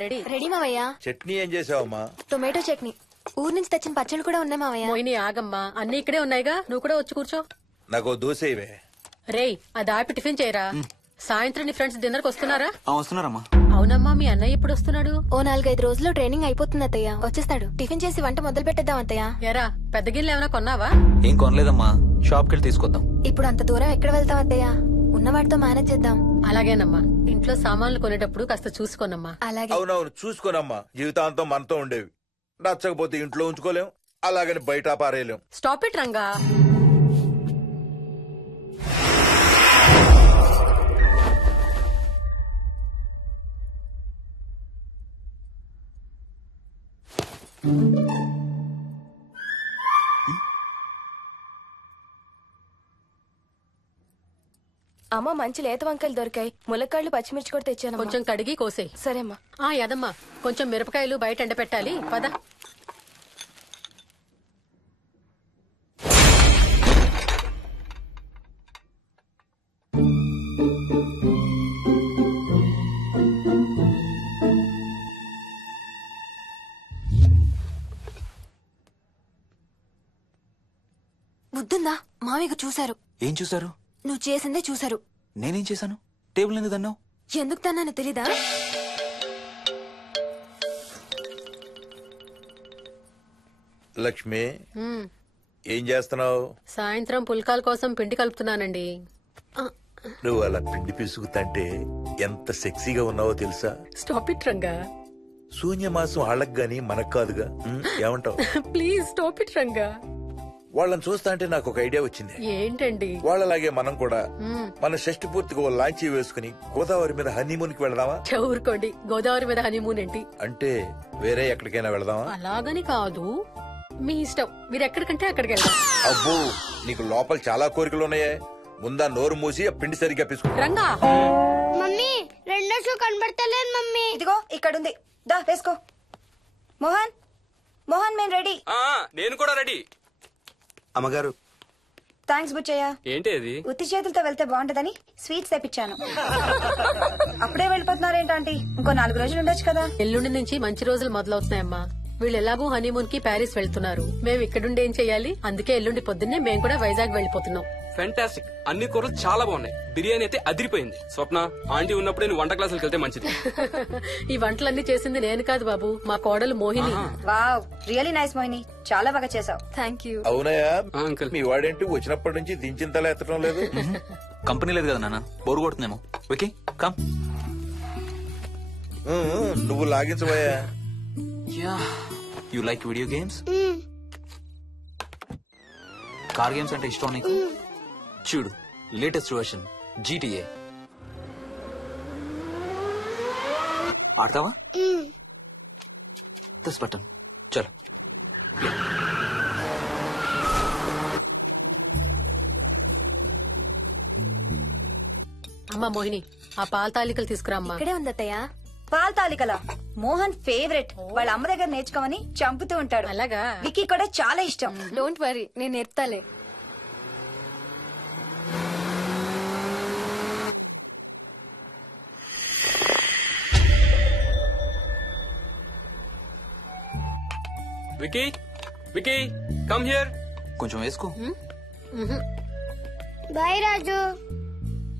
Ready ready మావయ్య. చట్నీ ఏం చేసావమ్మా? Tomato chutney. ఊరు నుంచి తెచ్చిన పచ్చళ్ళు కూడా ఉన్నాయి మావయ్య. మోయిని ఆగమ్మా, అన్ని ఇక్కడే ఉన్నాయిగా, నువ్వు కూడా వచ్చి కూర్చో. నాకు దోశ ఇవే. రేయ్, అది ఆపి టిఫిన్ చేయరా. సాయంత్రం నీ ఫ్రెండ్స్ డిన్నర్ కి వస్తున్నారా? వస్తున్నారమ్మా. అవునమ్మా, మీ అన్నయ్య ఎప్పుడు వస్తున్నాడు? ఓ 4-5 రోజుల్లో ట్రైనింగ్ అయిపోతుంది అత్తయ్య, వచ్చేస్తాడు. టిఫిన్ చేసి వంట మొదలు పెట్టేద్దాం అత్తయ్య. ఎరా, పెద్ద గిన్నెలు ఏమైనా కొన్నావా? ఏం కొనలేదమ్మా, షాప్ కెళ్ళి తీసుకొద్దాం. ఇప్పుడు అంత దూరం ఎక్కడ వెళ్తాం అత్తయ్య, ఉన్న వాటితో మేనేజ్ చేద్దాం. అలాగేనమ్మా, ఇంట్లో సామాన్లు కొనేటప్పుడు కాస్త చూసుకోనమ్మా. అలాగే. అవునవును, చూసుకోనమ్మా. జీవితాంతం మనతో ఉండేవి, నచ్చకపోతే ఇంట్లో ఉంచుకోలేం, అలాగని బయట పారేయలేం. Stop it Ranga. అమ్మ, మంచి లేత వంకాయలు దొరికాయి. ములక్కాళ్ళు, పచ్చిమిర్చి కూడా తెచ్చాను. కొంచెం కడిగి కోసేయ్. సరేమ్మా. యదమ్మా, కొంచెం మిరపకాయలు బయట ఎండ పెట్టాలి, పద. బుద్ధుందా? మామయ్య చూశారు. ఏం చూసారు? నువ్వు చేసిందే చూశారు. నేనేం చేశాను? టేబుల్ ఎందుకు తన్నావు? ఎందుకు తన్నానో తెలీదా? లక్ష్మి, ఏం చేస్తున్నావు? సాయంత్రం పుల్కాల కోసం పిండి కలుపుతున్నానండి. నువ్వు అలా పిండి పిసుకుతంటే ఎంత సెక్సీగా ఉన్నావో తెలుసా? Stop it Ranga. శూన్యమాసం వాళ్ళకి గాని మనకు కాదుగా. ఏమంటావు? Please stop it Ranga. వాళ్ళని చూస్తా అంటే నాకు ఒక ఐడియా వచ్చింది. ఏంటండి? వాళ్ళలాగే మనం కూడా మన షష్టి పూర్తిగా ఓ లాంచీ వేసుకుని గోదావరి మీద హనీమూన్ కి వెళదామా? ఊరుకోండి, గోదావరి మీద హనీమూన్ ఏంటి? అంటే వేరే ఎక్కడికైనా వెళదామా? అలాగని కాదు, మీ ఇష్టం, మీరు ఎక్కడికంటే అక్కడికి వెళ్దాం. అబ్బో, నీకు లోపల చాలా కోరికలు ఉన్నాయే. ముందా నోరు మూసి ఆ పిండి సరిగ్గా పిసుకు. రంగా. మమ్మీ, రెండో షూ కనబడతలేదు మమ్మీ. ఇదిగో ఇక్కడుంది, దా వేసుకో. మోహన్, మోహన్, మేము రెడీ. నేను కూడా రెడీ. అమ్మగారు. థ్యాంక్స్ బుచ్చయ్య. ఏంటి అది? ఉత్తి చేతులతో వెళ్తే బాగుంటదని స్వీట్స్ తెప్పించాను. అప్పుడే వెళ్ళిపోతున్నారేంటంటే ఇంకో 4 రోజులు ఉండొచ్చు కదా. ఎల్లుండి నుంచి మంచి రోజులు మొదలవుతున్నాయమ్మా. వీళ్ళు ఎలాగూ హనీమూన్ కి ప్యారిస్ వెళ్తున్నారు, మేము ఇక్కడుండి ఏం చెయ్యాలి? అందుకే ఎల్లుండి పొద్దున్నే మేము కూడా వైజాగ్ వెళ్ళిపోతున్నాం. ఫెంటాస్టిక్, అన్ని కూరలు చాలా బాగున్నాయి. బిర్యానీ అయితే అదిరిపోయింది. స్వప్న, ఆంటీ ఉన్నప్పుడే నువ్వు వంట క్లాసులకు వెళ్తే మంచిది. ఈ వంటలన్నీ చేసింది నేను కాదు బాబు, మా కోడలు Mohini. Wow, really nice Mohini, చాలా బాగా చేసావు. Thank you. అవునయ్యా, అంకుల్. మీ వాడేంటి వచ్చినప్పటి నుంచి దించింతలా ఎత్తడం లేదు? కంపెనీ లేదు కదా నాన్న, బోరు కొడుతుందేమో. Okay come. నువ్వు లాగించబోయా? You like video games? Car games అంటే ఇష్టం నీకు? చూడు, లేటెస్ట్ వర్షన్ GTA. ఆడతావా? దస్ బటన్, చలో. అమ్మా మోహిని, ఆ పాల తాలికలు తీసుకురామ్మా. ఇక్కడే ఉంది అత్తయ్య. పాల్ తాలికల మోహన్ ఫేవరెట్. వాళ్ళ అమ్మ దగ్గర నేర్చుకోమని చంపుతూ ఉంటాడు. అలాగా? విక్కీ కూడా చాలా ఇష్టం. డోంట్ వరీ, నేను నేర్పుతాలే. Vicky, Vicky, come here. కొంచెం వేసుకో. బాయ్ రాజు.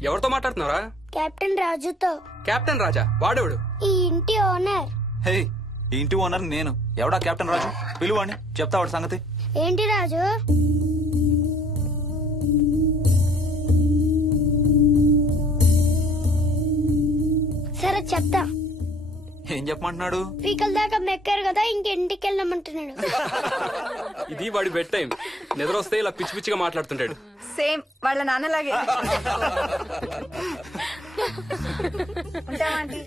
ఎవరితో మాట్లాడుతున్నారా? కెప్టెన్ రాజుతో. కెప్టెన్ రాజా? వాడేవాడు? ఈ ఇంటి ఓనర్. హే, ఈ ఇంటి ఓనర్ నేను. ఎవడా కెప్టెన్ రాజు? పిలువాడిని, చెప్తా వాడి సంగతి. ఏంటి రాజు? సరే చెప్తా. ఏం చెప్పమంటున్నాడు? పీకల దాకా మెక్కారు కదా, ఇంటికి వెళ్ళమంటున్నాడు. ఇది వాడి బెడ్ టైం. నిద్ర వస్తే ఇలా పిచ్చి పిచ్చిగా మాట్లాడుతుంటాడు. సేమ్ వాళ్ళ నాన్నలాగే. ఉంటావా ఆంటీ?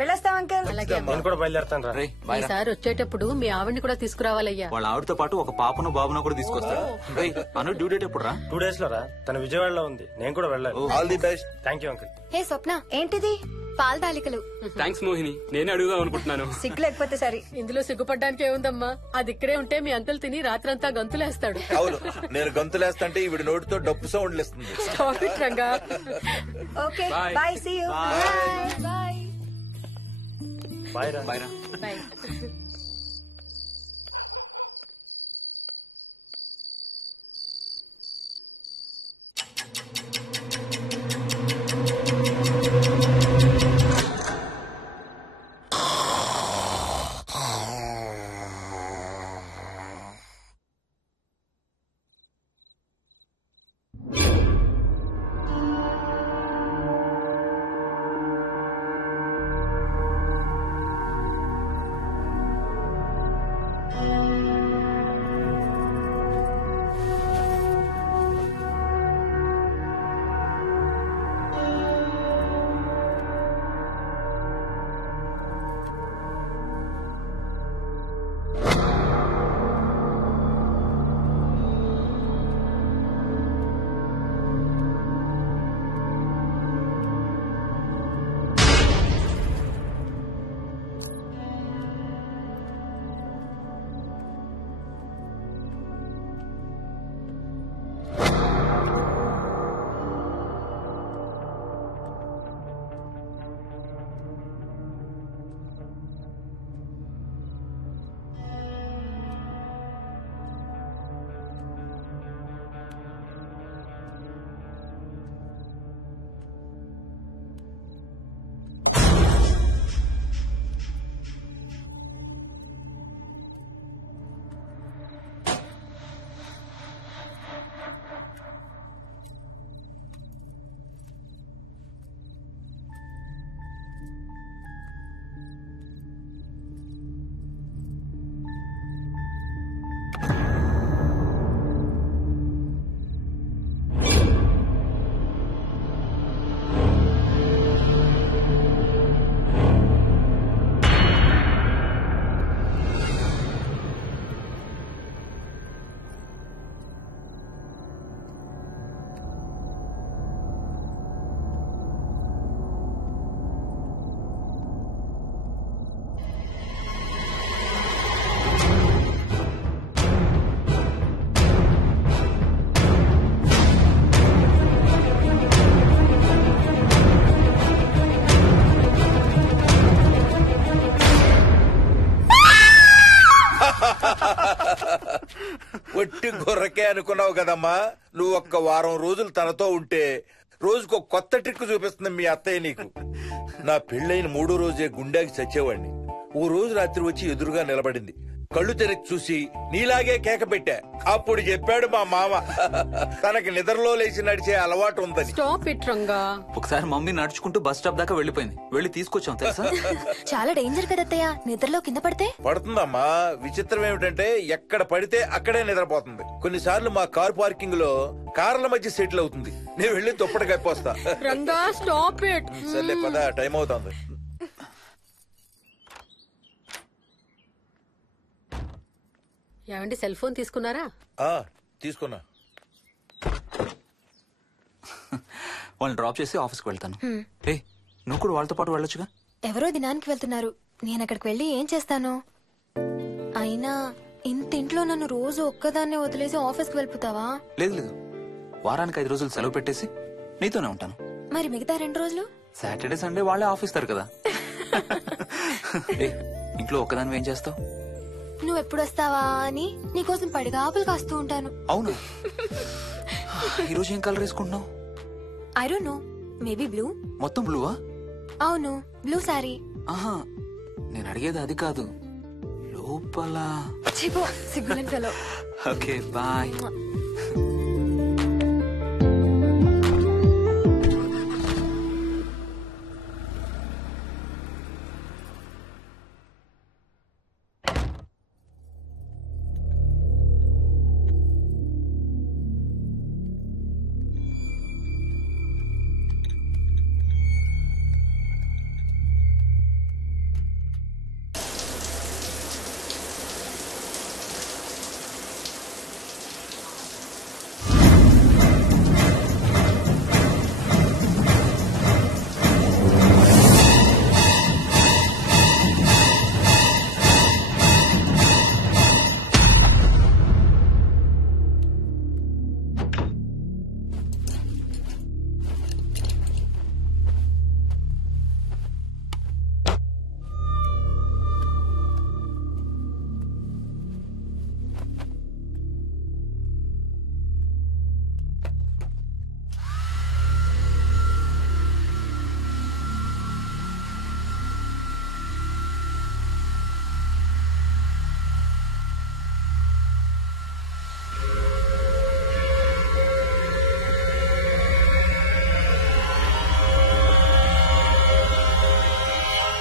వెళ్ళొస్తాం అంకల్. నేను కూడా బయలుదేరుతాను రా. రే, బాయ్ రా. ఈసారి వచ్చేటప్పుడు మీ ఆవిడ్ని కూడా తీసుకురావాలయ్యా. వాళ్ళ ఆవిడతో పాటు ఒక పాపను బాబును కూడా తీసుకొస్తాడు. రేయ్, అను డ్యూ డేట్ ఎప్పుడు రా? 2 days లో రా. తన విజయవాడలో ఉంది, నేను కూడా వెళ్ళాలి. All the best. Thank you uncle. Hey Swapna, ఏంటిది? పాల తాలికలు. థ్యాంక్స్ మోహిని, నేనే అడుగుదాం అనుకుంటున్నాను. సిగ్గు లేకపోతే సరే. ఇందులో సిగ్గుపడ్డానికి ఏముందమ్మా, అది ఇక్కడే ఉంటే మీ అంకుల్ తిని రాత్రంతా గంతులేస్తాడు. అవును, నేను గంతులేస్తంటే ఈవిడ నోటితో డప్పు సౌండ్లు ఇస్తుంది. Stop it Ranga. Okay Bye. Bye, see you. Bye. Bye రా. బాయ్ రా. బాయ్. ఒట్టి గొర్రకే అనుకున్నావు కదమ్మా. నువ్వు ఒక్క వారం రోజులు తనతో ఉంటే రోజుకు కొత్త ట్రిక్ చూపిస్తుంది మీ అత్తయ్య నీకు. నా పెళ్ళైన 3వ రోజే గుండెకి చచ్చేవాడిని. ఓ రోజు రాత్రి వచ్చి ఎదురుగా నిలబడింది. కళ్ళు తెరచి చూసి నీలాగే కేక పెట్టా. అప్పుడు చెప్పాడు మా మామ తనకి నిద్రలో లేచి నడిచే అలవాటు ఉందని. Stop it Ranga. ఒకసారి మమ్మీ నడుచుకుంటూ బస్ స్టాప్ దాకా వెళ్ళిపోయింది. వెళ్ళి తీసుకొచ్చాం తెలుసా. చాలా డేంజర్ కదా అత్తయ్య, నిద్రలో కింద పడితే. పడుతుందమ్మా. విచిత్రం ఏమిటంటే ఎక్కడ పడితే అక్కడే నిద్రపోతుంది. కొన్నిసార్లు మా కార్ పార్కింగ్ లో కార్ల మధ్య సెటిల్ అవుతుంది. నేను వెళ్ళి దుప్పటి కప్పొస్తా. Ranga stop it. సర్లే పద, టైం అవుతుంది. ఏమండి సెల్ ఫోన్ తీసుకున్నారా? తీసుకున్నా. వాళ్ళని డ్రాప్ చేసి ఆఫీస్కి వెళ్తాను. ఏ నువ్వు కూడా వాళ్ళతో పాటు వెళ్ళొచ్చుగా. ఎవరో దినానికి వెళ్తున్నారు, నేను అక్కడికి వెళ్ళి ఏం చేస్తాను? అయినా ఇంత ఇంట్లో నన్ను రోజు ఒక్కదాన్నే వదిలేసి ఆఫీస్కి వెళ్ళిపోతావా? లేదు లేదు, వారానికి 5 రోజులు సెలవు పెట్టేసి నీతోనే ఉంటాను. మరి మిగతా 2 రోజులు? సాటర్డే సండే వాళ్ళే ఆఫీస్ తారు కదా. ఏ, ఇంట్లో ఒక్కదాని ఏం చేస్తావు? నువ్వు ఎప్పుడు వస్తావా అని నీకోసం పడిగా ఆపులు కాస్తూ ఉంటాను. అవును. ఈరోజు ఏం కలర్ వేసుకుంటున్నావు? I don't know, maybe blue. మొత్తం బ్లూవా? అవును, బ్లూ సారీ. ఆహా, నేను అడిగేది అది కాదు, లోపల. సిగ్గులేని ఫెలో. Okay bye.